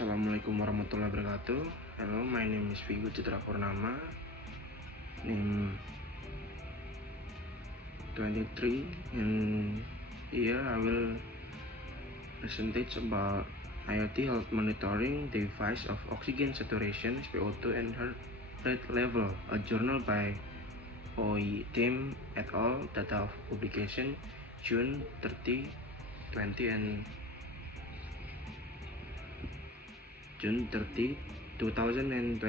Assalamualaikum warahmatullahi wabarakatuh. Hello, my name is Vigo Citra Purnama, name 23, and here I will present about IoT health monitoring device of oxygen saturation, SpO2 and heart rate level, a journal by OI Tim et al. Data of publication June 30, 20 and June 30, 2021.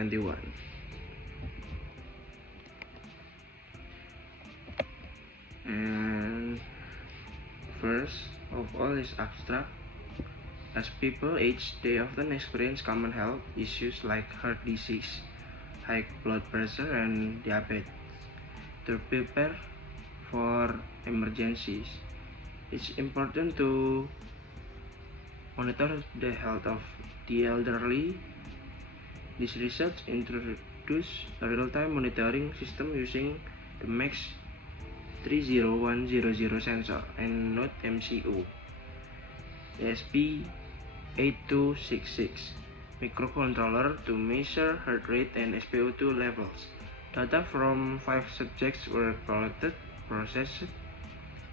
And first of all is abstract. As people age, they often experience common health issues like heart disease, high blood pressure, and diabetes. To prepare for emergencies, it's important to monitor the health of the elderly. This research introduced a real-time monitoring system using the MAX 30100 sensor and Node MCU, ESP8266 microcontroller to measure heart rate and SpO2 levels. Data from 5 subjects were collected, processed,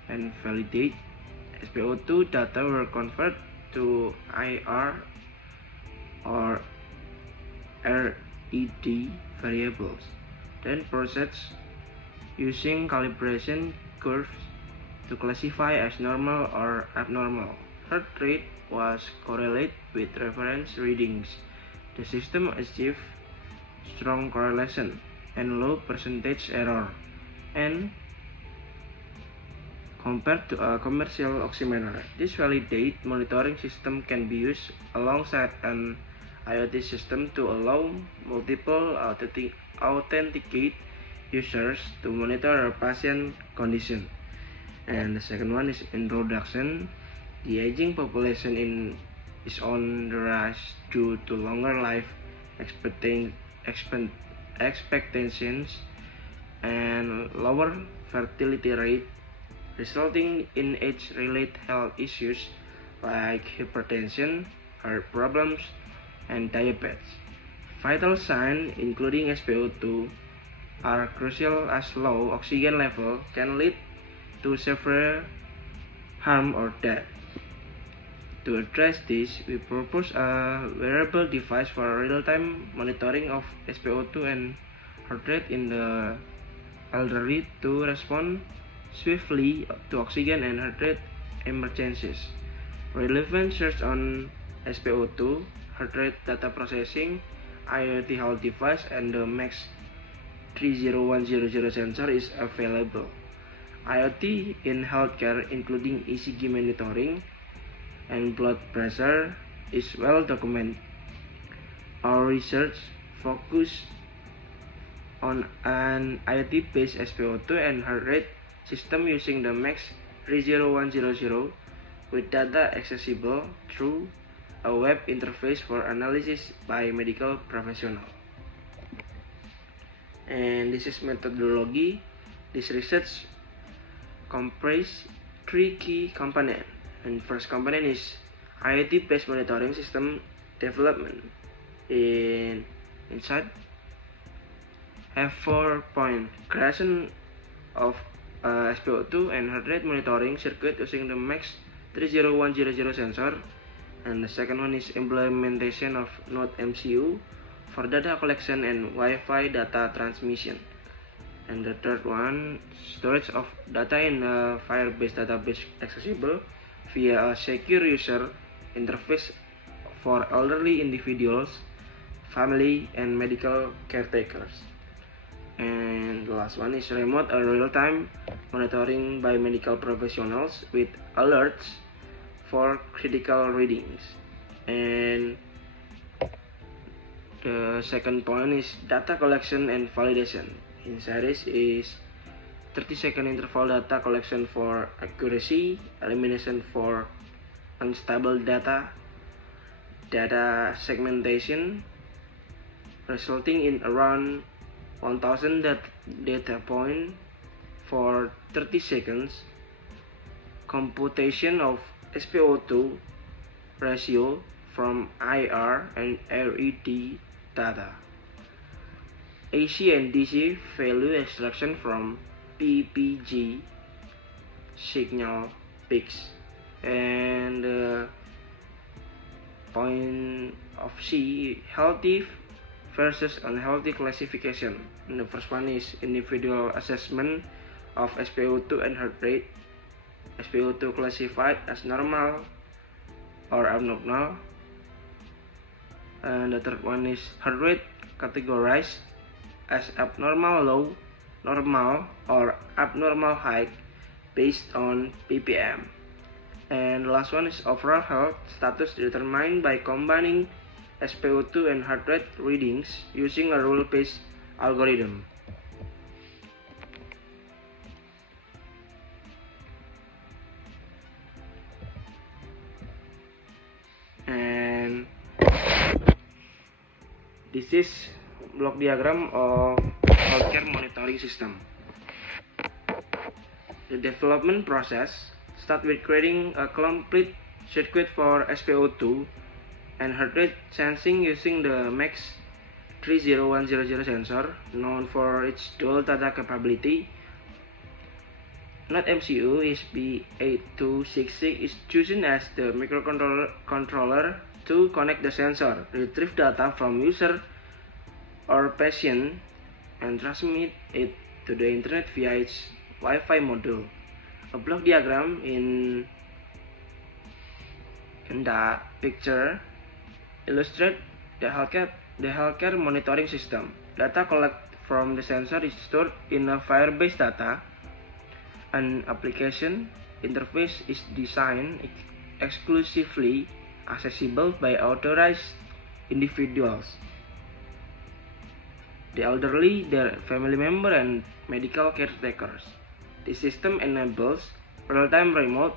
and validated. SpO2 data were converted to IR or RED variables, then processed using calibration curves to classify as normal or abnormal. Heart rate was correlated with reference readings. The system achieved strong correlation and low percentage error, and compared to a commercial oximeter, this validated monitoring system can be used alongside an IoT system to allow multiple authenticate users to monitor a patient condition. And the second one is introduction. The aging population is on the rise due to longer life expectations and lower fertility rate, resulting in age-related health issues like hypertension, heart problems, and diabetes. Vital signs, including SpO2, are crucial as low oxygen level can lead to severe harm or death. To address this, we propose a wearable device for real-time monitoring of SpO2 and heart rate in the elderly to respond swiftly to oxygen and heart rate emergencies. Relevant search on SpO2, heart rate data processing, IoT health device, and the MAX 30100 sensor is available. IoT in healthcare, including ECG monitoring and blood pressure, is well documented. Our research focused on an IoT-based SpO2 and heart rate system using the MAX 30100 with data accessible through a web interface for analysis by medical professionals. And this is methodology. This research comprises 3 key components. And first component is IoT-based monitoring system development. Inside have 4 points: creation of SpO2 and heart rate monitoring circuit using the MAX 30100 sensor, and the second one is implementation of Node MCU for data collection and Wi-Fi data transmission, and the third one, storage of data in a Firebase database accessible via a secure user interface for elderly individuals, family, and medical caretakers. And the last one is remote or real-time monitoring by medical professionals with alerts for critical readings. And the second point is data collection and validation. In series is 30-second interval data collection for accuracy, elimination for unstable data, data segmentation, resulting in around 1000 data points for 30 seconds, computation of SpO2 ratio from IR and LED data. AC and DC value extraction from PPG signal peaks. And point of C, healthy versus unhealthy classification. And the first one is individual assessment of SpO2 and heart rate. SpO2 classified as normal or abnormal. And the third one is heart rate categorized as abnormal low, normal, or abnormal high based on ppm. And the last one is overall health status determined by combining SpO2 and heart rate readings using a rule-based algorithm. And this is block diagram of healthcare monitoring system. The development process starts with creating a complete circuit for SpO2 and heart rate sensing using the MAX 30100 sensor, known for its dual data capability. NodeMCU ESP8266 is chosen as the microcontroller to connect the sensor, retrieve data from user or patient, and transmit it to the internet via its Wi-Fi module. A block diagram in the picture illustrates the healthcare monitoring system. Data collected from the sensor is stored in a Firebase data. An application interface is designed exclusively accessible by authorized individuals, the elderly, their family member, and medical caretakers. The system enables real-time remote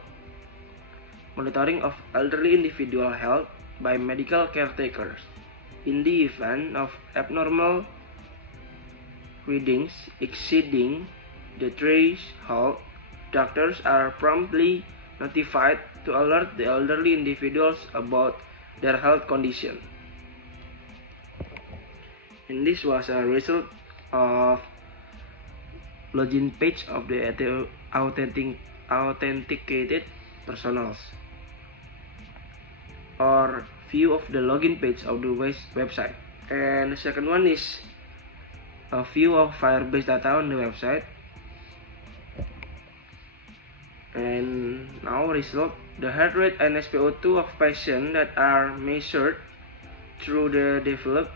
monitoring of elderly individual health by medical caretakers. In the event of abnormal readings exceeding the threshold, doctors are promptly notified to alert the elderly individuals about their health condition. And this was a result of login page of the authenticated personnel, or view of the login page of the website. And the second one is a view of Firebase data on the website. And now result, the heart rate and SpO2 of patients that are measured through the developed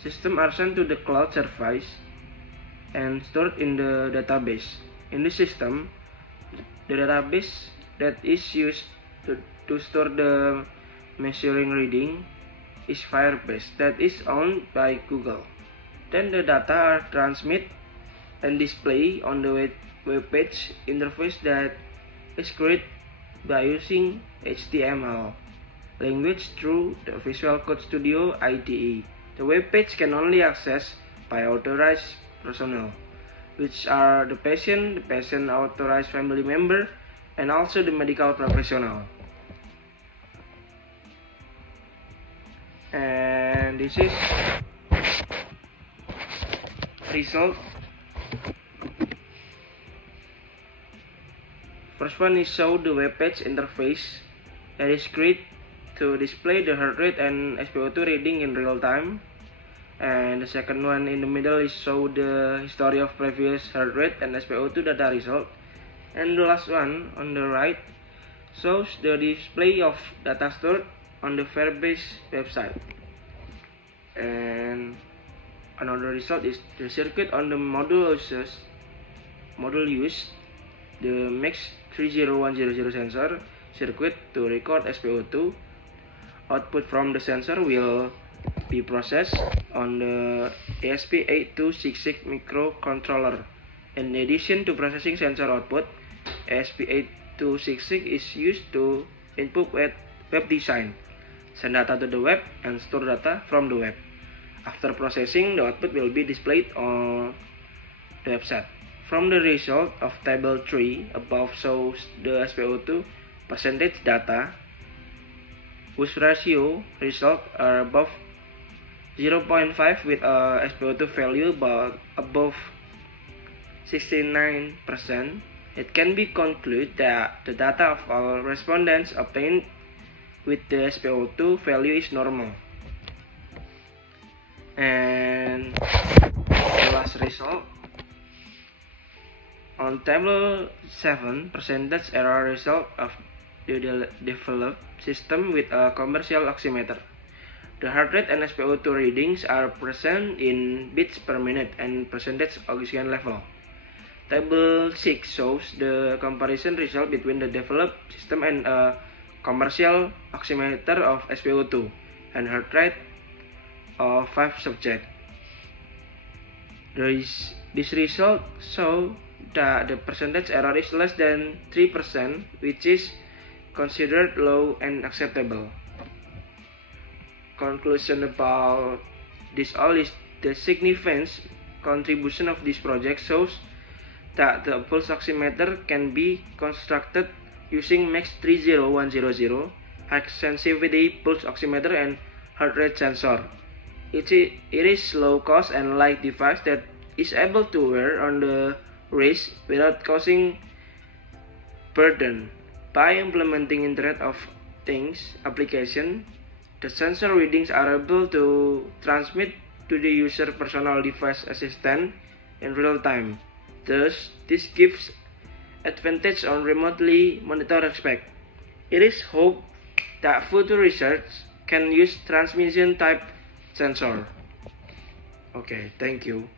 system are sent to the cloud service and stored in the database. In the system, the database that is used to store the measuring reading is Firebase, that is owned by Google. Then the data are transmitted and displayed on the web page interface that is created by using HTML language through the Visual Code Studio IDE. The web page can only access by authorized personnel, which are the patient authorized family member, and also the medical professional. And this is result. First one is show the web page interface that is created to display the heart rate and SpO2 reading in real time. And the second one in the middle is show the history of previous heart rate and SpO2 data result. And the last one on the right shows the display of data stored on the Firebase website. And another result is the circuit on the module used the MAX 30100 sensor circuit to record SpO2. Output from the sensor will be processed on the ESP8266 microcontroller. In addition to processing sensor output, ESP8266 is used to input web design, send data to the web, and store data from the web. After processing, the output will be displayed on the website. From the result of table 3 above shows the SpO2 percentage data. whose ratio results are above 0.5 with a SpO2 value above 69%, it can be concluded that the data of all respondents obtained with the SpO2 value is normal. And the last result, on table 7, percentage error result of the developed system with a commercial oximeter. The heart rate and SpO2 readings are present in beats per minute and percentage oxygen level. Table 6 shows the comparison result between the developed system and a commercial oximeter of SpO2 and heart rate of 5 subjects. This result show that the percentage error is less than 3%, which is considered low and acceptable. Conclusion about this all is the significant contribution of this project shows that the pulse oximeter can be constructed using MAX 30100, high sensitivity pulse oximeter and heart rate sensor. It is low cost and light device that is able to wear on the wrist without causing burden. By implementing Internet of Things application, the sensor readings are able to transmit to the user personal device assistant in real time. Thus, this gives advantage on remotely monitor aspect. It is hoped that future research can use transmission type sensor. Okay, thank you.